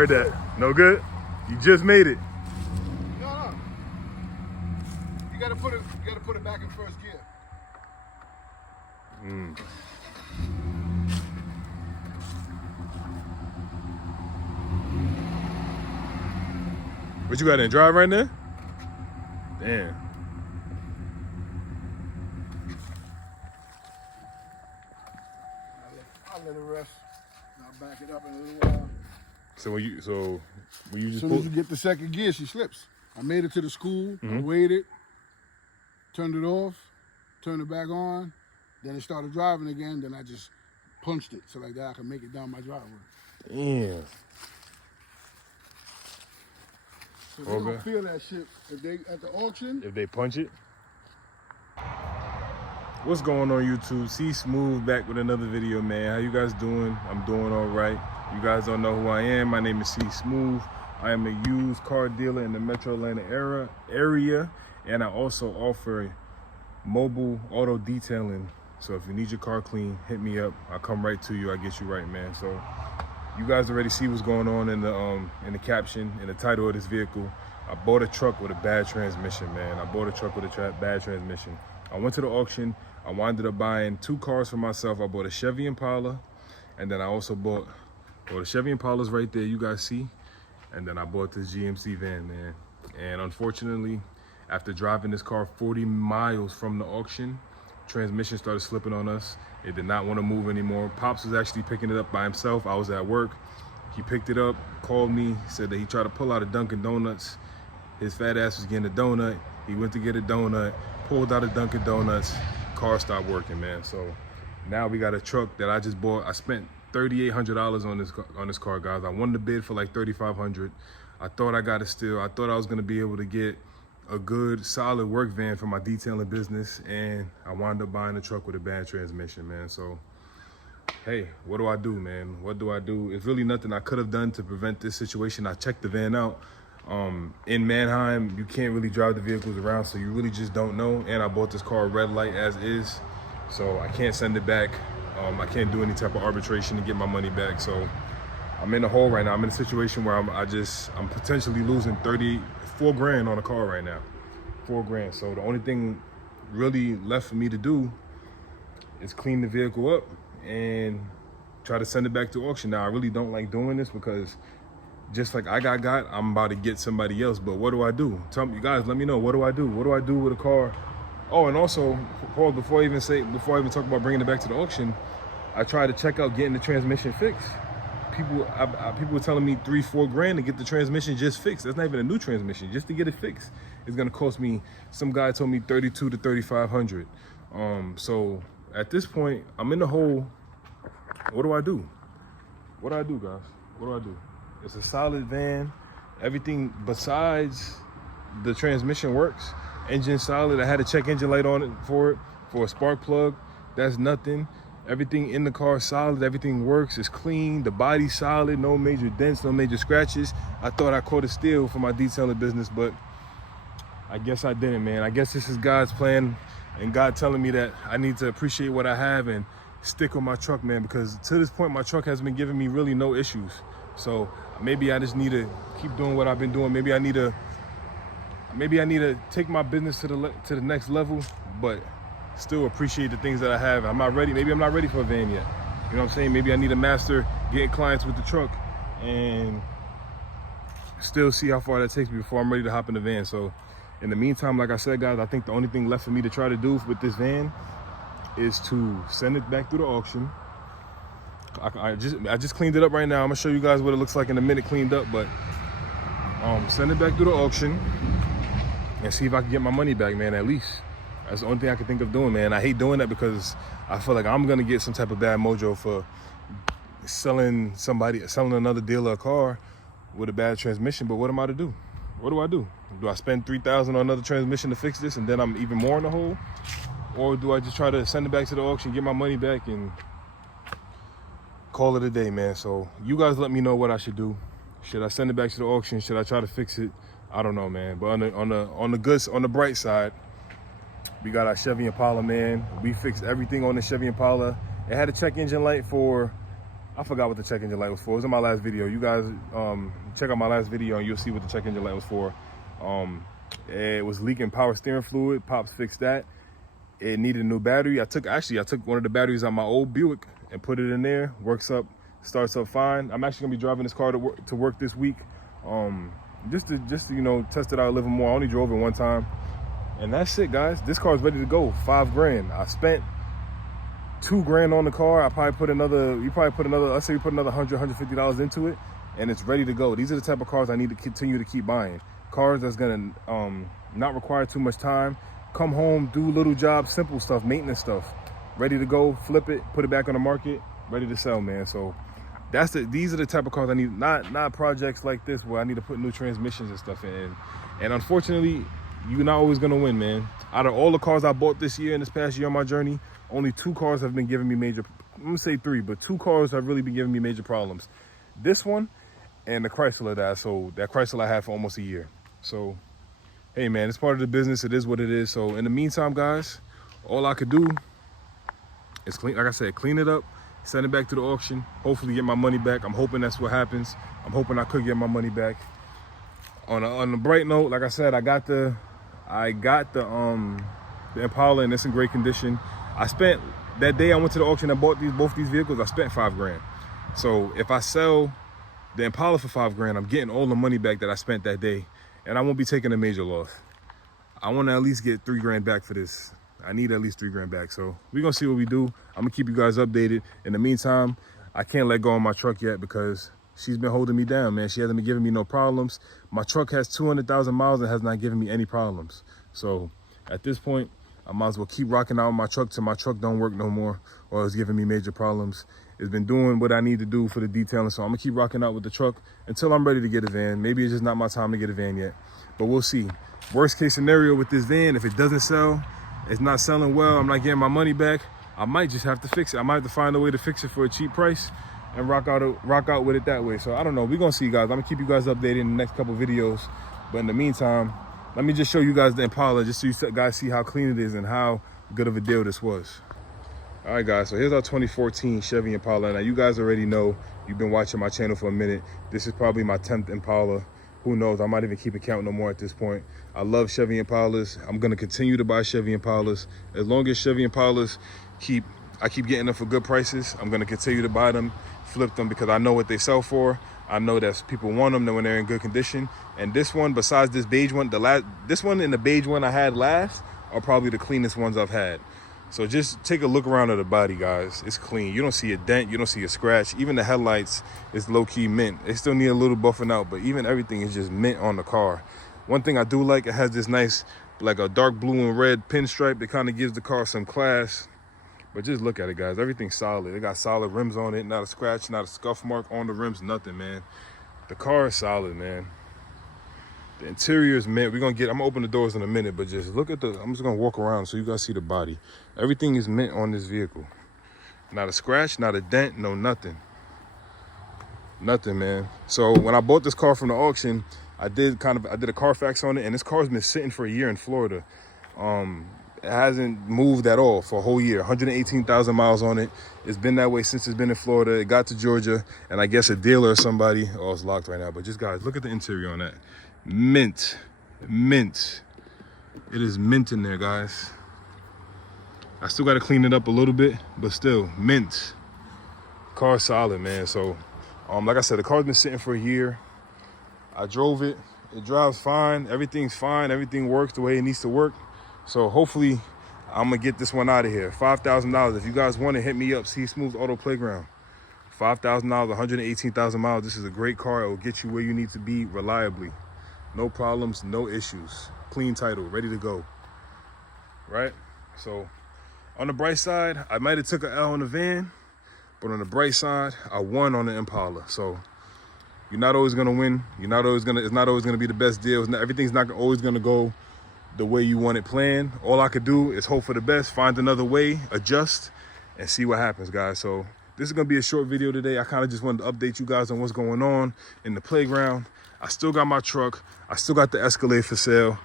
heard that. No good? You just made it. No. You gotta put it back in first gear. What you got in drive right now? Damn. I'll let it rest. I'll back it up in a little while. So when you just As soon as you get the second gear, she slips. I made it to the school. I waited, turned it off, turned it back on. Then it started driving again. Then I just punched it so like that I can make it down my driveway. Damn. So they don't feel that shit if they at the auction. If they punch it. What's going on YouTube? C Smooth back with another video, man. How you guys doing? I'm doing all right. You guys don't know who I am. My name is C Smooth. I am a used car dealer in the Metro Atlanta area, and I also offer mobile auto detailing. So if you need your car clean, hit me up. I'll come right to you. I get you right, man. So you guys already see what's going on in the caption, in the title of this vehicle. I bought a truck with a bad transmission, man. I bought a truck with a bad transmission. I went to the auction. I wound up buying 2 cars for myself. I bought a Chevy Impala, and then I also bought, well, the Chevy Impala's right there, you guys see. And then I bought this GMC van, man. And unfortunately, after driving this car 40 miles from the auction, transmission started slipping on us. It did not want to move anymore. Pops was actually picking it up by himself. I was at work. He picked it up, called me, said that he tried to pull out a Dunkin' Donuts. His fat ass was getting a donut. He went to get a donut, pulled out a Dunkin' Donuts. Car stopped working, man. So now we got a truck that I just bought. I spent $3,800 on this car, guys. I won the bid for like $3,500. I thought I got a steal. I thought I was gonna be able to get a good, solid work van for my detailing business, and I wound up buying a truck with a bad transmission, man. So, hey, what do I do, man? What do I do? It's really nothing I could have done to prevent this situation. I checked the van out. In Manheim, you can't really drive the vehicles around, so you really just don't know. And I bought this car red light as is, so I can't send it back. I can't do any type of arbitration to get my money back. So I'm in a hole right now. I'm in a situation where I'm potentially losing 4 grand on a car right now. 4 grand. So the only thing really left for me to do is clean the vehicle up and try to send it back to auction. Now I really don't like doing this because just like I got, I'm about to get somebody else. But what do I do? Tell me, you guys, let me know. What do I do? What do I do with a car? Oh, and also, Paul, before I even talk about bringing it back to the auction, I tried to check out getting the transmission fixed. People were telling me 3-4 grand to get the transmission just fixed. That's not even a new transmission. Just to get it fixed, it's gonna cost me. Some guy told me $3,200 to $3,500. So at this point, I'm in the hole. What do I do? What do I do, guys? What do I do? It's a solid van. Everything besides the transmission works. Engine solid. I had a check engine light on it for a spark plug. That's nothing. Everything in the car solid. Everything works. It's clean. The body's solid. No major dents. No major scratches. I thought I caught a steal for my detailing business, but I guess I didn't, man. I guess this is God's plan and God telling me that I need to appreciate what I have and stick with my truck, man, because to this point, my truck has been giving me really no issues. So maybe I just need to keep doing what I've been doing. Maybe I need to take my business to the next level, but still appreciate the things that I have. I'm not ready. Maybe I'm not ready for a van yet. You know what I'm saying? Maybe I need to master getting clients with the truck and still see how far that takes me before I'm ready to hop in the van. So in the meantime, like I said, guys, I think the only thing left for me to try to do with this van is to send it back through the auction. I just cleaned it up right now. I'm gonna show you guys what it looks like in a minute cleaned up, but send it back through the auction and see if I can get my money back, man, at least. That's the only thing I can think of doing, man. I hate doing that because I feel like I'm gonna get some type of bad mojo for selling another dealer a car with a bad transmission. But what am I to do? What do I do? Do I spend $3,000 on another transmission to fix this and then I'm even more in the hole? Or do I just try to send it back to the auction, get my money back, and call it a day, man? So you guys let me know what I should do. Should I send it back to the auction? Should I try to fix it? I don't know, man. But on the bright side, we got our Chevy Impala, man. We fixed everything on the Chevy Impala. It had a check engine light for I forgot what the check engine light was for. It was in my last video. You guys check out my last video and you'll see what the check engine light was for. It was leaking power steering fluid. Pops fixed that. It needed a new battery. I took one of the batteries on my old Buick and put it in there. Works up, starts up fine. I'm actually gonna be driving this car to work this week. Just to you know, test it out a little more. I only drove it one time. And that's it, guys. This car is ready to go. $5 grand. I spent $2 grand on the car. Let's say you put another $100, $150 into it, and it's ready to go. These are the type of cars I need to continue to keep buying. Cars that's gonna not require too much time. Come home, do little jobs, simple stuff, maintenance stuff. Ready to go, flip it, put it back on the market, ready to sell, man. So these are the type of cars I need, not projects like this where I need to put new transmissions and stuff in. And unfortunately, you're not always gonna win, man. Out of all the cars I bought this year and this past year on my journey, only 2 cars have been giving me major, I'm gonna say 3, but 2 cars have really been giving me major problems. This one and the Chrysler that I sold, that Chrysler I had for almost a year. So, hey man, it's part of the business, it is what it is. So in the meantime, guys, all I could do is clean, like I said, clean it up, send it back to the auction, hopefully get my money back. I'm hoping that's what happens. I'm hoping I could get my money back. On a bright note, like I said, I got the Impala and it's in great condition. I spent, that day I went to the auction and bought both these vehicles, I spent $5 grand. So if I sell the Impala for $5 grand, I'm getting all the money back that I spent that day, and I won't be taking a major loss. I want to at least get $3 grand back for this. I need at least $3 grand back. So we're gonna see what we do. I'm gonna keep you guys updated. In the meantime, I can't let go of my truck yet because she's been holding me down, man. She hasn't been giving me no problems. My truck has 200,000 miles and has not given me any problems. So at this point, I might as well keep rocking out my truck till my truck don't work no more or it's giving me major problems. It's been doing what I need to do for the detailing, so I'm gonna keep rocking out with the truck until I'm ready to get a van. Maybe it's just not my time to get a van yet, but we'll see. Worst case scenario with this van, if it doesn't sell, it's not selling well, I'm not getting my money back, I might just have to fix it. I might have to find a way to fix it for a cheap price and rock out with it that way. So I don't know, we're gonna see, guys. I'm gonna keep you guys updated in the next couple videos, but in the meantime, let me just show you guys the Impala just so you guys see how clean it is and how good of a deal this was. All right, guys, so here's our 2014 Chevy Impala. Now, you guys already know, you've been watching my channel for a minute. This is probably my 10th Impala. Who knows? I might even keep it count no more at this point. I love Chevy Impalas. I'm going to continue to buy Chevy Impalas. As long as Chevy Impalas I keep getting them for good prices, I'm going to continue to buy them, flip them, because I know what they sell for. I know that people want them when they're in good condition. And this one, besides this beige one, this one and the beige one I had last are probably the cleanest ones I've had. So just take a look around at the body, guys. It's clean. You don't see a dent. You don't see a scratch. Even the headlights is low-key mint. They still need a little buffing out, but even everything is just mint on the car. One thing I do like, it has this nice, like a dark blue and red pinstripe that kind of gives the car some class. But just look at it, guys. Everything's solid. It got solid rims on it. Not a scratch, not a scuff mark on the rims, nothing, man. The car is solid, man. The interior is mint. I'm gonna open the doors in a minute, but just look at I'm just gonna walk around so you guys see the body. Everything is mint on this vehicle. Not a scratch, not a dent, no nothing. Nothing, man. So when I bought this car from the auction, I did a Carfax on it, and this car's been sitting for a year in Florida. It hasn't moved at all for a whole year. 118,000 miles on it. It's been that way since it's been in Florida. It got to Georgia, and I guess a dealer or somebody, oh, it's locked right now, but just guys, look at the interior on that. Mint. Mint. It is mint in there, guys. I still got to clean it up a little bit, but still, mint. Car's solid, man. So, like I said, the car's been sitting for a year. I drove it. It drives fine. Everything's fine. Everything works the way it needs to work. So hopefully, I'm going to get this one out of here. $5,000. If you guys want to, hit me up. See Smooth Auto Playground. $5,000, 118,000 miles. This is a great car. It will get you where you need to be reliably. No problems, no issues. Clean title, ready to go. Right? So, on the bright side, I might have took an L on the van, but on the bright side, I won on the Impala. So, you're not always gonna win. It's not always gonna be the best deal. Everything's not always gonna go the way you want it planned. All I could do is hope for the best, find another way, adjust, and see what happens, guys. So, this is gonna be a short video today. I kind of just wanted to update you guys on what's going on in the playground. I still got my truck. I still got the Escalade for sale.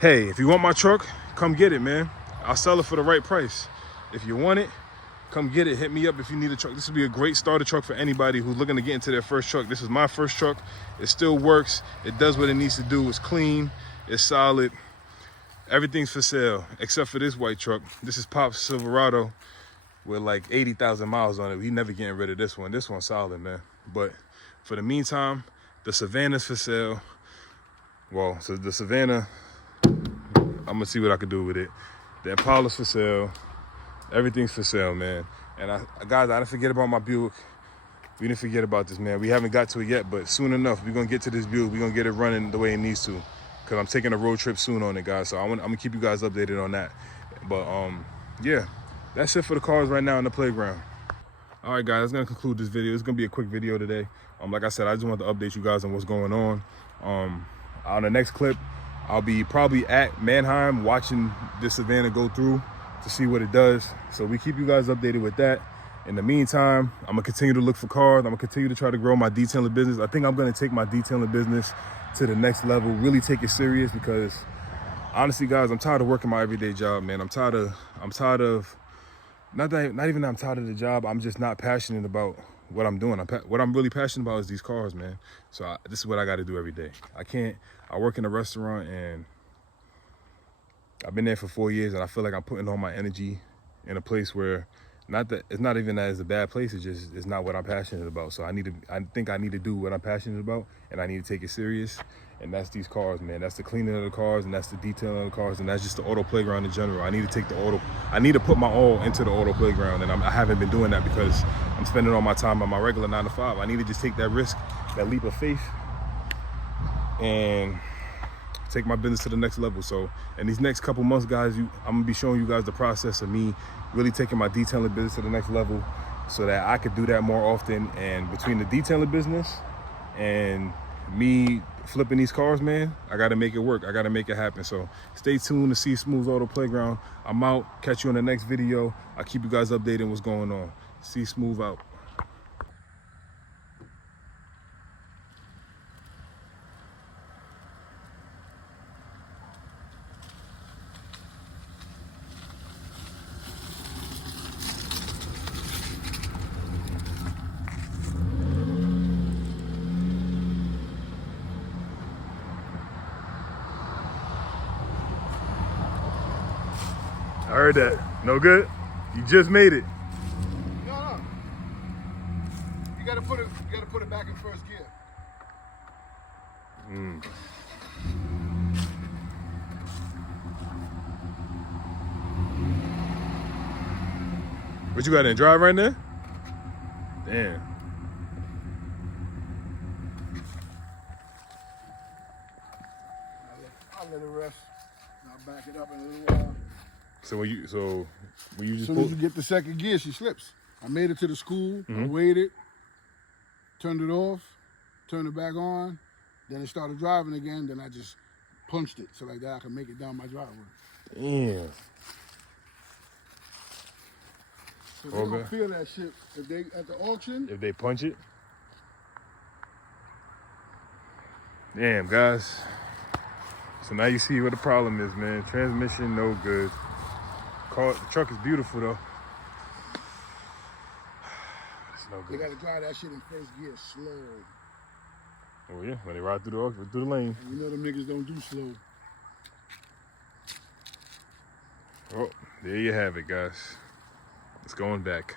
Hey, if you want my truck, come get it, man. I'll sell it for the right price. If you want it, come get it. Hit me up if you need a truck. This would be a great starter truck for anybody who's looking to get into their first truck. This is my first truck. It still works. It does what it needs to do. It's clean. It's solid. Everything's for sale except for this white truck. This is Pop's Silverado with like 80,000 miles on it. We never getting rid of this one. This one's solid, man. But for the meantime, the Savannah's for sale. Well, so the Savannah, I'm gonna see what I can do with it. The Impala's for sale. Everything's for sale, man. And guys, I didn't forget about my Buick. We didn't forget about this, man. We haven't got to it yet, but soon enough, we're gonna get to this Buick. We're gonna get it running the way it needs to. Cause I'm taking a road trip soon on it, guys. So I'm gonna keep you guys updated on that. But yeah, that's it for the cars right now in the playground. All right, guys, that's gonna conclude this video. It's gonna be a quick video today. Like I said, I just wanted to update you guys on what's going on. On the next clip, I'll be probably at Mannheim watching this Savannah go through to see what it does. So we keep you guys updated with that. In the meantime, I'm gonna continue to look for cars. I'm gonna continue to try to grow my detailing business. I think I'm gonna take my detailing business to the next level, really take it serious, because honestly, guys, I'm tired of working my everyday job, man. I'm tired of, not even that I'm tired of the job, I'm just not passionate about what I'm doing. What I'm really passionate about is these cars, man. So this is what I gotta do every day. I work in a restaurant and I've been there for 4 years, and I feel like I'm putting all my energy in a place where, it's not even that it's a bad place, it's not what I'm passionate about. So I think I need to do what I'm passionate about, and I need to take it serious. And that's these cars, man. That's the cleaning of the cars, and that's the detailing of the cars, and that's just the auto playground in general. I need to put my all into the auto playground, and I haven't been doing that because I'm spending all my time on my regular 9 to 5. I need to just take that risk, that leap of faith, and take my business to the next level. So in these next couple months, guys, I'm gonna be showing you guys the process of me really taking my detailing business to the next level, so that I could do that more often. And between the detailing business and me flipping these cars, man, I gotta make it work. I gotta make it happen. So stay tuned to See Smooth's Auto Playground. I'm out. Catch you in the next video. I'll keep you guys updated on what's going on. See Smooth out. I heard that. No good? You just made it. No. You gotta put it back in first gear. What you got in drive right now? Damn. I'll let it rest. I'll back it up in a little while. So when you just As soon as you get the second gear, she slips. I made it to the school. I waited, turned it off, turned it back on. Then it started driving again. Then I just punched it so like that I can make it down my driveway. Damn. So they don't feel that shit if they at the auction. If they punch it. Damn, guys. So now you see what the problem is, man. Transmission, no good. The truck is beautiful though. It's no good. They gotta drive that shit in first gear, slow. Oh yeah, when they ride through the lane. And you know them niggas don't do slow. Oh, there you have it, guys. It's going back.